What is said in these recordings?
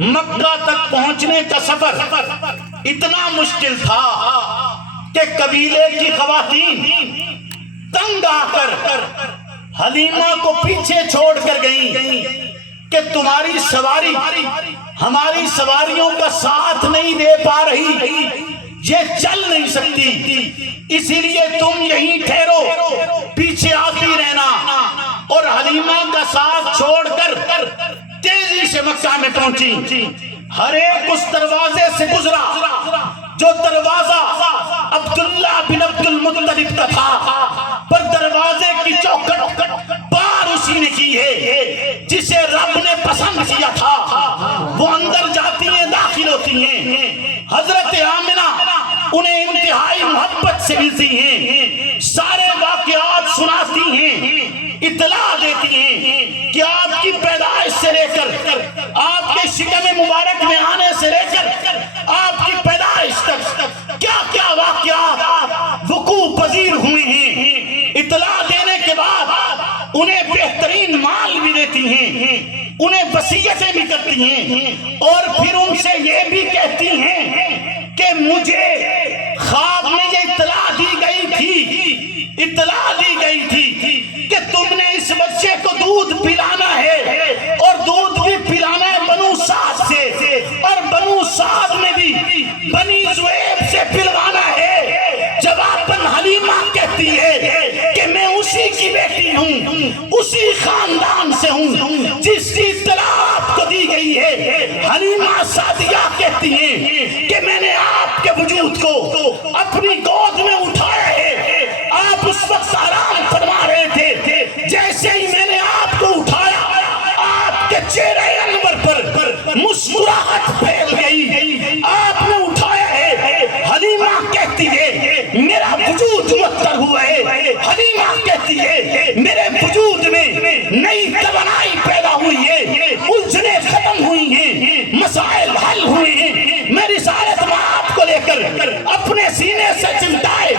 مکہ تک پہنچنے کا سفر اتنا مشکل تھا کہ قبیلے کی خواتین تنگ آ کر حلیمہ کو پیچھے چھوڑ کر گئیں کہ تمہاری سواری ہماری سواریوں کا ساتھ نہیں دے پا رہی، یہ چل نہیں سکتی، اسی لیے تم یہیں ٹھہرو، پیچھے آتی رہنا۔ اور حلیمہ کا ساتھ چھوڑ کر تیزی سے مکہ میں پہنچی۔ ہر ایک اس دروازے سے گزرا جو دروازہ عبداللہ بن عبد المطلب کا تھا، پر دروازے کی چوکھٹ پار اسی نے کی ہے جسے رب نے پسند کیا تھا۔ وہ اندر جاتی ہیں، داخل ہوتی ہیں، حضرت آمنہ انہیں انتہائی محبت سے ملتی ہیں، سارے واقعات سناتی ہیں، اطلاع دیتی ہیں کہ آپ کی پیدائش سے لے کر آپ کے شکم مبارک میں آنے سے لے کر آپ کی پیدائش تک کیا کیا واقعات وقوع پذیر ہوئے ہیں۔ اطلاع دینے کے بعد انہیں بہترین مال بھی دیتی ہیں، انہیں وصیتیں بھی کرتی ہیں، اور پھر ان سے یہ بھی کہتی ہیں کہ مجھے خواب میں یہ اطلاع دی گئی تھی کہ تم نے اس بچے کو دودھ پلانا ہے، اور دودھ بھی پلانا ہے بنو سعد سے، اور بنو سعد میں بھی بنی زویب سے پلوانا ہے۔ جواباً حلیمہ کہتی ہے کہ میں اسی کی بیٹی ہوں، اسی خاندان سے ہوں جس کی اطلاع آپ کو دی گئی ہے۔ حلیمہ سعدیہ کہتی ہیں کہ میں نے آپ کے وجود کو اپنی گود میں اٹھایا ہے، آپ اس وقت آرام فرما رہے تھے، جیسے ہی میں نے آپ کو اٹھایا آپ کے چہرے انور پر مسکراہٹ پھیل گئی، آپ نے اٹھایا ہے۔ حلیمہ کہتی ہے میرا وجود معطر ہوا ہے، حلیمہ کہتی ہے میرے وجود میں نئی توانائی پیدا ہوئی ہے، الجھنیں ختم ہوئی ہیں، مسائل حل ہوئے ہیں۔ میں رسالت مآب کو لے کر اپنے سینے سے چمٹائے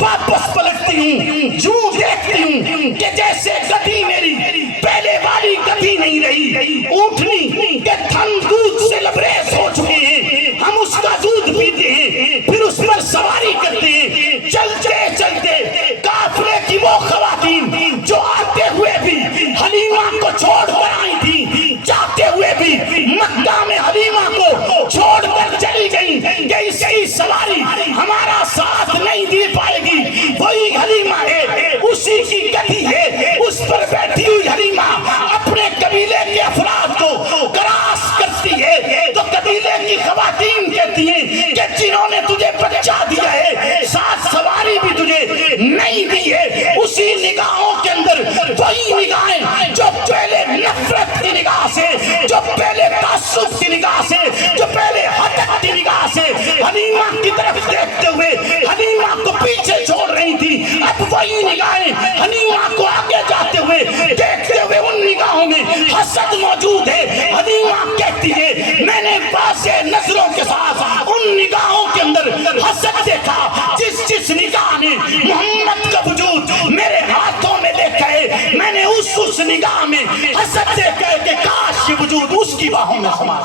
واپس پلٹتی ہوں، یوں دیکھتی ہوں کہ جیسے گدھی میری پہلے والی گدھی نہیں رہی، اونٹنی کے تھن دودھ سے لبریز ہو چکے ہیں، ہم اس کا دودھ پیتے ہیں، پھر اس پر سواری کرتے ہیں، چلتے چلتے قافلے کی وہ خواتین جو آتے ہوئے بھی حلیمہ کو چھوڑ کر آئی تھی، جاتے ہوئے بھی مکہ میں حلیمہ کو چھوڑ کر چلی گئی کہ اس کی سواری ہمارا ساتھ نہیں دے پائے گی، وہی حلیمہ ہے، اسی کی گدھی ہے، اس پر بیٹھی ہوئی حلیمہ اپنے قبیلے کے افراد کو کراس کرتی ہے، تو قبیلے کی خواتین کہتی ہیں کہ جنہوں نے تجھے بچہ دیا ہے ساتھ سواری بھی تجھے نہیں دی ہے۔ اسی نگاہوں کے اندر وہی نگاہیں جو پہلے نفرت کی نگاہ سے، جو پہلے تعصب کی نگاہ سے، جو پہلے حدت کی نگاہ سے حلیمہ کی طرف دیکھتے ہوئے حلیمہ کو پیچھے چھوڑ رہی تھی، اب وہی نگاہیں حلیمہ کو آگے جاتے ہوئے دیکھتے ہوئے ان نگاہوں میں حسد موجود ہے۔ حلیمہ کہتی ہے میں نے واضح نظروں کے ساتھ ان نگاہوں کے اندر حسد دیکھا، جس نگاہ نے محمد کا وجود میرے ہاتھوں میں دیکھا ہے، میں نے اس نگاہ میں حسد دیکھا ہے کہ کاش یہ وجود اس کی باہوں میں سما۔